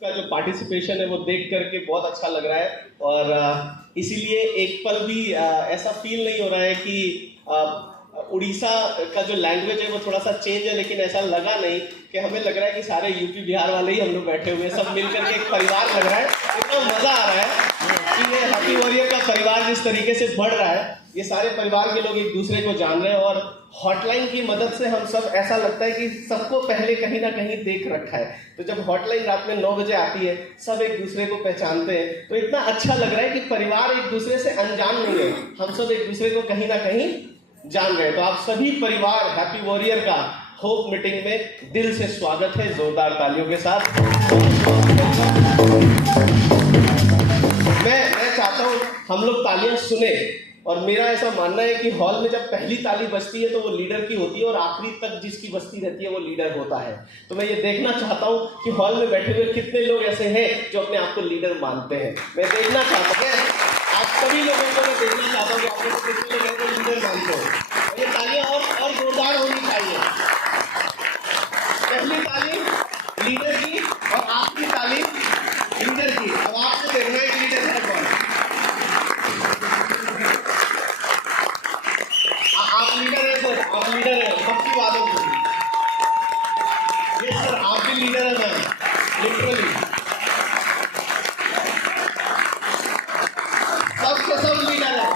का जो पार्टिसिपेशन है वो देख करके बहुत अच्छा लग रहा है और इसीलिए एक पल भी ऐसा फील नहीं हो रहा है कि उड़ीसा का जो लैंग्वेज है वो थोड़ा सा चेंज है, लेकिन ऐसा लगा नहीं कि हमें लग रहा है कि सारे यूपी बिहार वाले ही हम लोग बैठे हुए हैं, सब मिलकर के एक परिवार लग रहा है। इतना मजा आ रहा है कि ये हैप्पी वॉरियर का परिवार जिस तरीके से बढ़ रहा है, ये सारे परिवार के लोग एक दूसरे को जान रहे हैं और हॉटलाइन की मदद से हम सब ऐसा लगता है कि सबको पहले कहीं ना कहीं देख रखा है। तो जब हॉटलाइन रात में 9 बजे आती है, सब एक दूसरे को पहचानते हैं, तो इतना अच्छा लग रहा है कि परिवार एक दूसरे से अनजान नहीं है, हम सब एक दूसरे को कहीं ना कहीं जान रहे हैं। तो आप सभी परिवार हैप्पी वॉरियर का होप मीटिंग में दिल से स्वागत है, जोरदार तालियों के साथ। मैं चाहता हूँ हम लोग तालियां सुने, और मेरा ऐसा मानना है कि हॉल में जब पहली ताली बजती है तो वो लीडर की होती है और आखिरी तक जिसकी बजती रहती है वो लीडर होता है। तो मैं ये देखना चाहता हूँ कि हॉल में बैठे हुए कितने लोग ऐसे हैं जो अपने आप को लीडर मानते हैं। मैं देखना चाहता हूँ, आप सभी लोगों को मैं देखना चाहता हूँ कि आप लोग कितने लोग हैं लीडर मानते हो। ये तालियां और जोरदार होनी चाहिए। पहली ताली लीडर की और आखिरी ताली लीडर की। अब आपको देखना है लीडर है कौन। आप लीडर है सर, आप लीडर है, सबकी बातों को। यस सर, आप भी लीडर है मैम, लिटरली सबके सब लीडर है।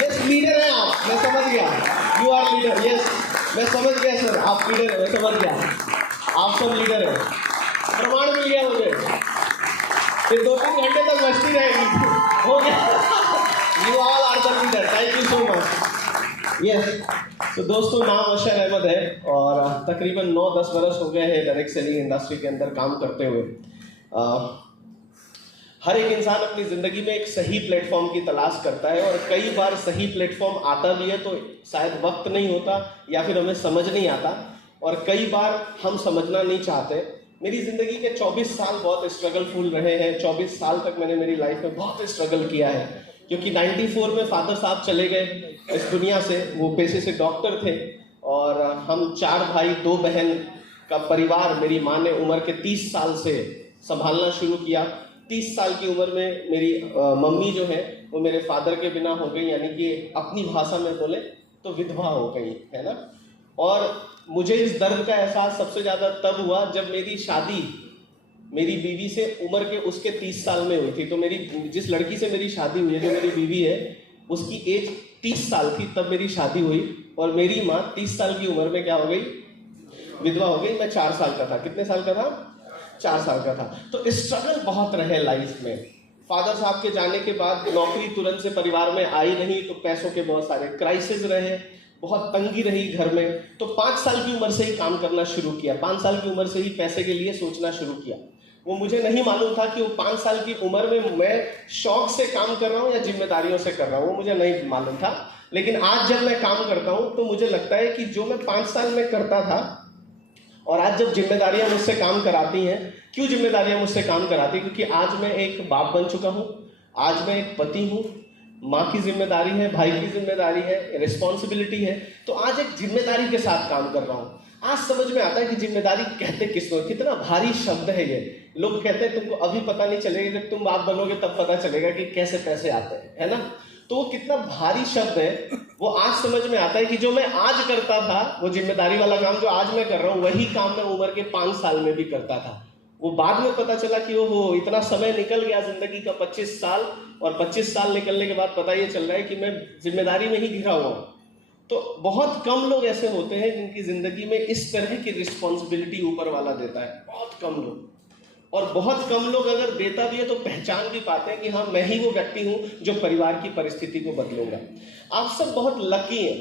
यस लीडर है आप, मैं समझ गया, यू आर लीडर। यस मैं समझ गया सर, आप लीडर है, मैं समझ गया, आप सब लीडर है। प्रमाण मिल गया मुझे, फिर 2-3 घंटे तक बचती रहेगी। हो गया, you all are the leader, thank you so much. Yes तो दोस्तों, नाम अशर अहमद है और तकरीबन 9-10 बरस हो गए हैं डायरेक्ट सेलिंग इंडस्ट्री के अंदर काम करते हुए। हर एक इंसान अपनी ज़िंदगी में एक सही प्लेटफॉर्म की तलाश करता है और कई बार सही प्लेटफॉर्म आता भी है तो शायद वक्त नहीं होता या फिर हमें समझ नहीं आता, और कई बार हम समझना नहीं चाहते। मेरी ज़िंदगी के 24 साल बहुत स्ट्रगलफुल रहे हैं। 24 साल तक मैंने मेरी लाइफ में बहुत स्ट्रगल किया है, क्योंकि 94 में फादर साहब चले गए इस दुनिया से। वो पेशे से डॉक्टर थे और हम 4 भाई 2 बहन का परिवार मेरी माँ ने उम्र के 30 साल से संभालना शुरू किया। 30 साल की उम्र में मेरी मम्मी जो है वो मेरे फादर के बिना हो गई, यानी कि अपनी भाषा में बोले तो विधवा हो गई, है ना। और मुझे इस दर्द का एहसास सबसे ज़्यादा तब हुआ जब मेरी शादी मेरी बीवी से उम्र के उसके 30 साल में हुई थी। तो मेरी जिस लड़की से मेरी शादी हुई है, जो मेरी बीवी है, उसकी एज 30 साल थी तब मेरी शादी हुई, और मेरी माँ 30 साल की उम्र में क्या हो गई, विधवा हो गई। मैं 4 साल का था। कितने साल का था? 4 साल का था। तो स्ट्रगल बहुत रहे लाइफ में। फादर साहब के जाने के बाद नौकरी तुरंत से परिवार में आई नहीं, तो पैसों के बहुत सारे क्राइसिस रहे, बहुत तंगी रही घर में। तो 5 साल की उम्र से ही काम करना शुरू किया, 5 साल की उम्र से ही पैसे के लिए सोचना शुरू किया। वो मुझे नहीं मालूम था कि वो 5 साल की उम्र में मैं शौक से काम कर रहा हूँ या जिम्मेदारियों से कर रहा हूँ, वो मुझे नहीं मालूम था। लेकिन आज जब मैं काम करता हूँ तो मुझे लगता है कि जो मैं 5 साल में करता था और आज जब जिम्मेदारियां मुझसे काम कराती हैं, क्यों जिम्मेदारियां मुझसे काम कराती हैं? क्योंकि आज मैं एक बाप बन चुका हूँ, आज मैं एक पति हूँ, माँ की जिम्मेदारी है, भाई की जिम्मेदारी है, रिस्पॉन्सिबिलिटी है। तो आज एक जिम्मेदारी के साथ काम कर रहा हूँ। आज समझ में आता है कि जिम्मेदारी कहते किसको, कितना भारी शब्द है ये। लोग कहते हैं तुमको अभी पता नहीं चलेगा, जब तुम बाप बनोगे तब पता चलेगा कि कैसे पैसे आते हैं, है ना। तो वो कितना भारी शब्द है, वो आज समझ में आता है कि जो मैं आज करता था, वो जिम्मेदारी वाला काम जो आज मैं कर रहा हूँ, वही काम मैं उम्र के 5 साल में भी करता था। वो बाद में पता चला कि ओहो, इतना समय निकल गया जिंदगी का 25 साल, और 25 साल निकलने के बाद पता ये चल रहा है कि मैं जिम्मेदारी में ही घिरा हुआ हूँ। तो बहुत कम लोग ऐसे होते हैं जिनकी जिंदगी में इस तरह की रिस्पॉन्सिबिलिटी ऊपर वाला देता है, बहुत कम लोग। और बहुत कम लोग अगर देता भी है तो पहचान भी पाते हैं कि हाँ, मैं ही वो व्यक्ति हूँ जो परिवार की परिस्थिति को बदलूंगा। आप सब बहुत लकी हैं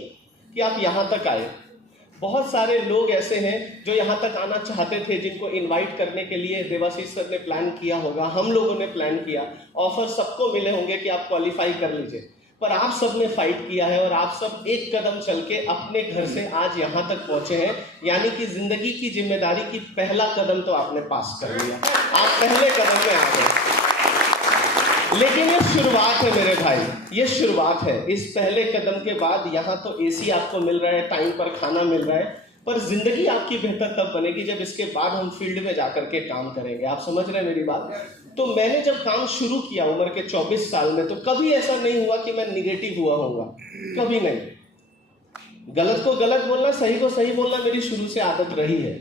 कि आप यहाँ तक आए। बहुत सारे लोग ऐसे हैं जो यहाँ तक आना चाहते थे, जिनको इनवाइट करने के लिए देवाशीष सर ने प्लान किया होगा, हम लोगों ने प्लान किया, ऑफर सबको मिले होंगे कि आप क्वालिफाई कर लीजिए, पर आप सब ने फाइट किया है और आप सब एक कदम चल के अपने घर से आज यहाँ तक पहुंचे हैं। यानी कि जिंदगी की जिम्मेदारी की पहला कदम तो आपने पास कर लिया, आप पहले कदम में आ गए। लेकिन ये शुरुआत है मेरे भाई, ये शुरुआत है। इस पहले कदम के बाद यहाँ तो एसी आपको मिल रहा है, टाइम पर खाना मिल रहा है, पर जिंदगी आपकी बेहतर तब बनेगी जब इसके बाद हम फील्ड में जाकर के काम करेंगे। आप समझ रहे हैं मेरी बात? तो मैंने जब काम शुरू किया उम्र के 24 साल में, तो कभी ऐसा नहीं हुआ कि मैं निगेटिव हुआ होगा, कभी नहीं। गलत को गलत बोलना, सही को सही बोलना मेरी शुरू से आदत रही है।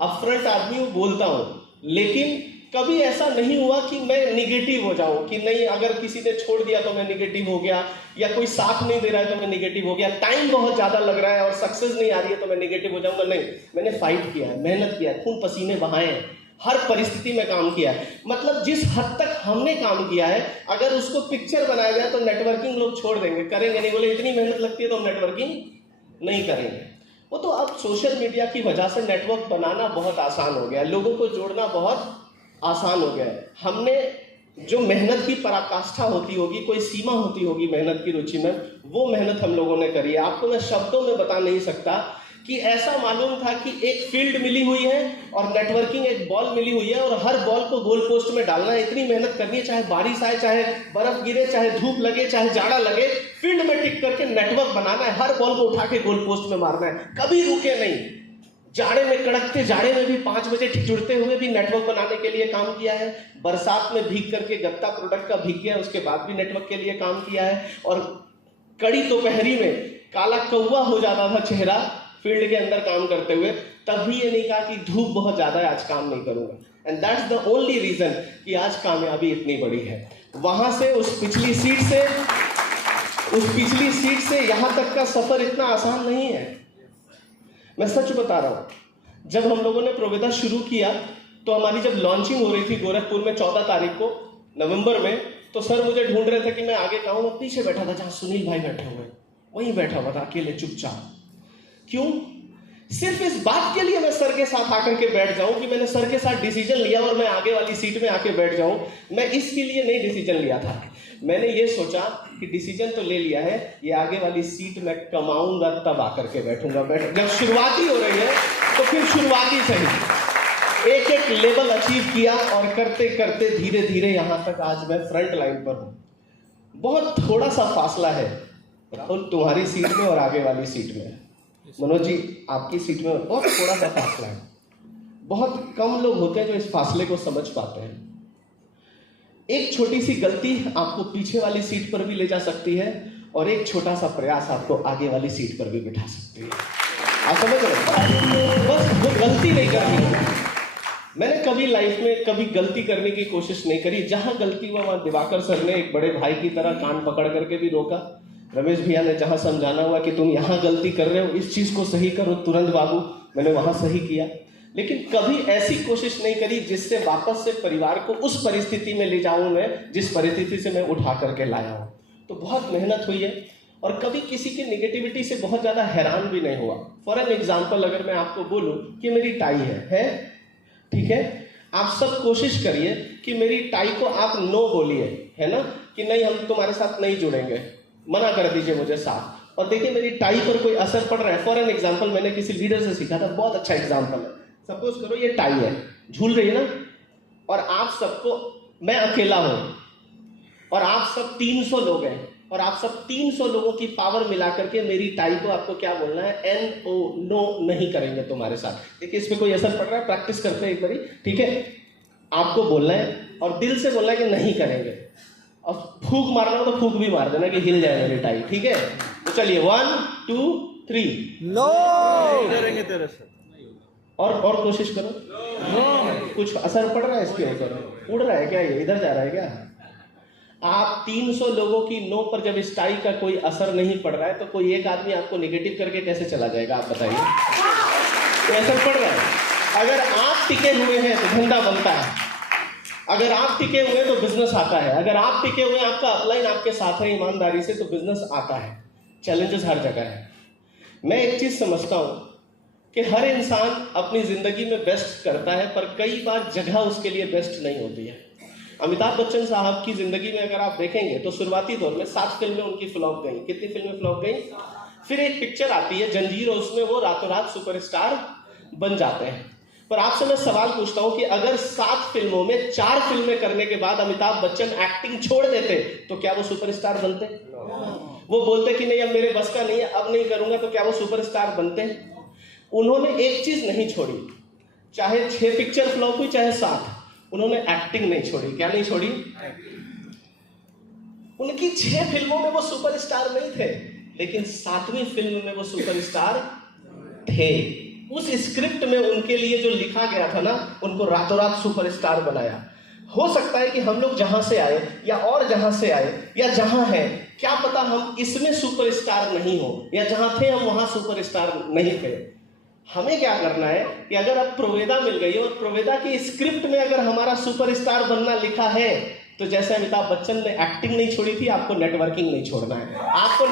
अपफ्रंट आदमी हूँ, बोलता हूँ, लेकिन कभी ऐसा नहीं हुआ कि मैं निगेटिव हो जाऊं, कि नहीं अगर किसी ने छोड़ दिया तो मैं निगेटिव हो गया, या कोई साथ नहीं दे रहा है तो मैं निगेटिव हो गया, टाइम बहुत ज्यादा लग रहा है और सक्सेस नहीं आ रही है तो मैं निगेटिव हो जाऊंगा। नहीं, मैंने फाइट किया है, मेहनत किया है, खून पसीने बहाए हैं, हर परिस्थिति में काम किया है। मतलब जिस हद तक हमने काम किया है, अगर उसको पिक्चर बनाया जाए तो नेटवर्किंग लोग छोड़ देंगे, करेंगे नहीं, बोले इतनी मेहनत लगती है तो हम नेटवर्किंग नहीं करेंगे। वो तो अब सोशल मीडिया की वजह से नेटवर्क बनाना बहुत आसान हो गया है, लोगों को जोड़ना बहुत आसान हो गया है। हमने जो मेहनत की पराकाष्ठा होती होगी, कोई सीमा होती होगी मेहनत की रुचि में, वो मेहनत हम लोगों ने करी है। आपको मैं शब्दों में बता नहीं सकता कि ऐसा मालूम था कि एक फील्ड मिली हुई है और नेटवर्किंग एक बॉल मिली हुई है और हर बॉल को गोल पोस्ट में डालना है। इतनी मेहनत करनी है, चाहे बारिश आए, चाहे बर्फ गिरे, चाहे धूप लगे, चाहे जाड़ा लगे, फील्ड में टिक करके नेटवर्क बनाना है, हर बॉल को उठा के गोल पोस्ट में मारना है, कभी रुके नहीं। जाड़े में, कड़कते जाड़े में भी 5 बजे ठिठुरते हुए भी नेटवर्क बनाने के लिए काम किया है। बरसात में भीग करके गत्ता प्रोडक्ट का भीग गया, उसके बाद भी नेटवर्क के लिए काम किया है। और कड़ी दोपहरी में काला कौवा हो जाता था चेहरा फील्ड के अंदर काम करते हुए, तब भी ये नहीं कहा कि धूप बहुत ज्यादा है, आज काम नहीं करूंगा। And that's the only reason कि आज कामयाबी इतनी बड़ी है। वहां से उस पिछली सीट से यहां तक का सफर इतना आसान नहीं है। मैं सच बता रहा हूं, जब हम लोगों ने प्रोवेदा शुरू किया तो हमारी जब लॉन्चिंग हो रही थी गोरखपुर में 14 तारीख को नवंबर में, तो सर मुझे ढूंढ रहे थे कि मैं आगे कहूँ। मैं पीछे बैठा था जहां सुनील भाई बैठे हुए, वहीं बैठा हुआ था अकेले चुपचाप। क्यों? सिर्फ इस बात के लिए मैं सर के साथ आकर के बैठ जाऊं कि मैंने सर के साथ डिसीजन लिया और मैं आगे वाली सीट में आके बैठ जाऊं। मैं इसके लिए नहीं डिसीजन लिया था, मैंने ये सोचा कि डिसीजन तो ले लिया है, ये आगे वाली सीट में कमाऊंगा तब आकर के बैठूंगा। जब शुरुआती हो रही है तो फिर शुरुआती सही एक एक लेवल अचीव किया और करते करते धीरे धीरे यहां तक आज मैं फ्रंट लाइन पर हूं। बहुत थोड़ा सा फासला है राहुल तुम्हारी सीट में और आगे वाली सीट में, मनोज जी आपकी सीट में बहुत थोड़ा सा फासला है। बहुत कम लोग होते हैं जो इस फासले को समझ पाते हैं। एक छोटी सी गलती आपको पीछे वाली सीट पर भी ले जा सकती है और एक छोटा सा प्रयास आपको आगे वाली सीट पर भी बिठा सकती है। आप समझ रहे? बस वो गलती नहीं करनी। मैंने कभी लाइफ में कभी गलती करने की कोशिश नहीं करी। जहां गलती हुआ वहां दिवाकर सर ने एक बड़े भाई की तरह कान पकड़ करके भी रोका। रमेश भैया ने जहां समझाना हुआ कि तुम यहां गलती कर रहे हो, इस चीज को सही करो तुरंत बाबू, मैंने वहां सही किया। लेकिन कभी ऐसी कोशिश नहीं करी जिससे वापस से परिवार को उस परिस्थिति में ले जाऊं मैं जिस परिस्थिति से मैं उठा करके लाया हूं। तो बहुत मेहनत हुई है और कभी किसी की निगेटिविटी से बहुत ज्यादा हैरान भी नहीं हुआ। फॉर एन एग्जाम्पल अगर मैं आपको बोलूं कि मेरी टाई है ठीक है, आप सब कोशिश करिए कि मेरी टाई को आप नो बोलिए, है ना, कि नहीं हम तुम्हारे साथ नहीं जुड़ेंगे, मना कर दीजिए मुझे साथ। और देखिए मेरी टाई पर कोई असर पड़ रहा है। फॉर एन एग्जाम्पल मैंने किसी लीडर से सीखा था, बहुत अच्छा एग्जाम्पल है। सपोज करो ये टाई है, झूल रही है ना, और आप सबको, मैं अकेला हूं और आप सब 300 लोग हैं और आप सब 300 लोगों की पावर मिला करके मेरी टाई को आपको क्या बोलना है, NO, नो नहीं करेंगे तुम्हारे साथ। देखिए इस पे कोई असर पड़ रहा है, प्रैक्टिस करते हैं एक बारी, ठीक है। आपको बोलना है और दिल से बोलना है कि नहीं करेंगे, और फूंक मारना हो तो फूंक भी मार देना कि हिल जाए मेरी टाई, ठीक है। तो चलिए 1 2 3 नो करेंगे तेरे से, और कोशिश करो। कुछ असर पड़ रहा है इसके ऊपर, उड़ रहा है क्या, ये इधर जा रहा है क्या? आप 300 लोगों की नो पर जब इस टाई का कोई असर नहीं पड़ रहा है तो कोई एक आदमी आपको नेगेटिव करके कैसे चला जाएगा, आप बताइए। तो असर पड़ रहा है। अगर आप टिके हुए हैं तो धंधा बनता है, अगर आप टिके हुए हैं तो बिजनेस आता है, अगर आप टिके हुए हैं, आपका अपलाइन आपके साथ है ईमानदारी से, तो बिजनेस आता है। चैलेंजेस हर जगह है। मैं एक चीज समझता हूं कि हर इंसान अपनी जिंदगी में बेस्ट करता है, पर कई बार जगह उसके लिए बेस्ट नहीं होती है। अमिताभ बच्चन साहब की जिंदगी में अगर आप देखेंगे तो शुरुआती दौर में 7 फिल्में उनकी फ्लॉप गई। कितनी फिल्में फ्लॉप गई? फिर एक पिक्चर आती है जंजीर, और उसमें वो रातों रात सुपरस्टार बन जाते हैं। पर आपसे मैं सवाल पूछता हूं कि अगर 7 फिल्मों में 4 फिल्में करने के बाद अमिताभ बच्चन एक्टिंग छोड़ देते तो क्या वो सुपरस्टार बनते? वो बोलते कि नहीं अब मेरे बस का नहीं है, अब नहीं करूंगा, तो क्या वो सुपरस्टार बनते? उन्होंने एक चीज नहीं छोड़ी, चाहे 6 पिक्चर फ्लॉप हुई चाहे 7, उन्होंने एक्टिंग नहीं छोड़ी। क्या नहीं छोड़ी? उनकी 6 फिल्मों में वो सुपरस्टार नहीं थे, लेकिन 7वीं फिल्म में वो सुपरस्टार थे। उस स्क्रिप्ट में उनके लिए जो लिखा गया था ना, उनको रातों रात सुपरस्टार बनाया। हो सकता है कि हम लोग जहां से आए या और जहां से आए या जहां हैं, क्या पता हम इसमें सुपरस्टार नहीं हो, या जहां थे हम वहां सुपरस्टार नहीं थे। हमें क्या करना है कि अगर अब प्रोवेदा मिल गई और प्रोवेदा की स्क्रिप्ट में अगर हमारा सुपरस्टार बनना लिखा है, तो जैसे अमिताभ बच्चन ने एक्टिंग नहीं छोड़ी थी, आपको नेटवर्किंग नहीं छोड़ना है। आपको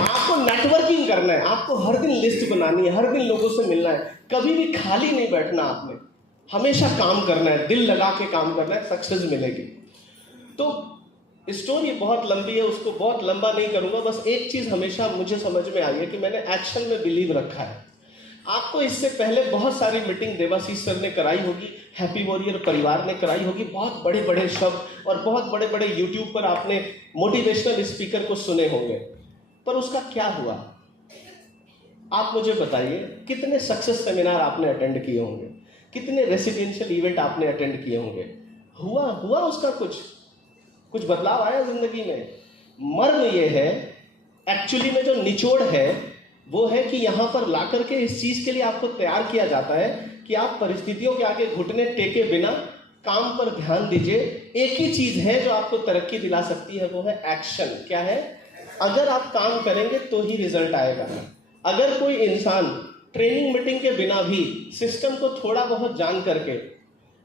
आपको नेटवर्किंग करना है, आपको हर दिन लिस्ट बनानी है, हर दिन लोगों से मिलना है, कभी भी खाली नहीं बैठना आपने, हमेशा काम करना है, दिल लगा के काम करना है, सक्सेस मिलेगी। तो स्टोरी बहुत लंबी है, उसको बहुत लंबा नहीं करूंगा। बस एक चीज हमेशा मुझे समझ में आई है कि मैंने एक्शन में बिलीव रखा है। आपको इससे पहले बहुत सारी मीटिंग देवाशीष सर ने कराई होगी, हैप्पी वॉरियर परिवार ने कराई होगी, बहुत बड़े बड़े शब्द और बहुत बड़े बड़े यूट्यूब पर आपने मोटिवेशनल स्पीकर को सुने होंगे, पर उसका क्या हुआ? आप मुझे बताइए, कितने सक्सेस सेमिनार आपने अटेंड किए होंगे, कितने रेसिडेंशियल इवेंट आपने अटेंड किए होंगे? हुआ उसका कुछ बदलाव आया जिंदगी में? मर्म ये है, एक्चुअली में जो निचोड़ है वो है कि यहां पर लाकर के इस चीज के लिए आपको तैयार किया जाता है कि आप परिस्थितियों के आगे घुटने टेके बिना काम पर ध्यान दीजिए। एक ही चीज है जो आपको तरक्की दिला सकती है, वो है एक्शन। क्या है? अगर आप काम करेंगे तो ही रिजल्ट आएगा। अगर कोई इंसान ट्रेनिंग मीटिंग के बिना भी सिस्टम को थोड़ा बहुत जान करके,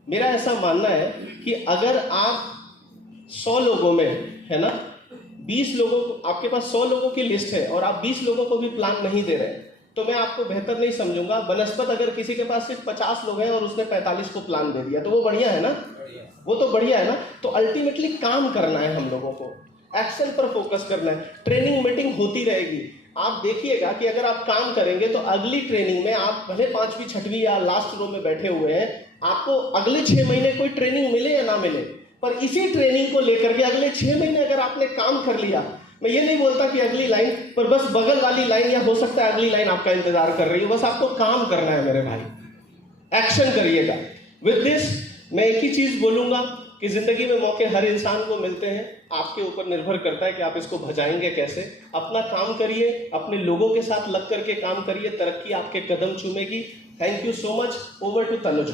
मेरा ऐसा मानना है कि अगर आप 100 लोगों में, है ना, 20 लोगों को, आपके पास 100 लोगों की लिस्ट है और आप 20 लोगों को भी प्लान नहीं दे रहे, तो मैं आपको बेहतर नहीं समझूंगा बनस्पत अगर किसी के पास सिर्फ 50 लोग हैं और उसने 45 को प्लान दे दिया, तो वो बढ़िया है ना? वो तो बढ़िया है ना? तो अल्टीमेटली काम करना है हम लोगों को, एक्शन पर फोकस करना है। ट्रेनिंग मीटिंग होती रहेगी, आप देखिएगा कि अगर आप काम करेंगे तो अगली ट्रेनिंग में आप भले 5वीं 6वीं या लास्ट रो में बैठे हुए हैं, आपको अगले 6 महीने कोई ट्रेनिंग मिले या ना मिले, पर इसी ट्रेनिंग को लेकर के अगले 6 महीने अगर आपने काम कर लिया, मैं ये नहीं बोलता कि अगली लाइन पर, बस बगल वाली लाइन या हो सकता है अगली लाइन आपका इंतजार कर रही है, बस आपको काम करना है मेरे भाई, एक्शन करिएगा। विद दिस मैं एक ही चीज बोलूंगा कि जिंदगी में मौके हर इंसान को मिलते हैं, आपके ऊपर निर्भर करता है कि आप इसको भजाएंगे कैसे। अपना काम करिए, अपने लोगों के साथ लग करके काम करिए, तरक्की आपके कदम चूमेगी। Thank you so much. Over to Tanuj.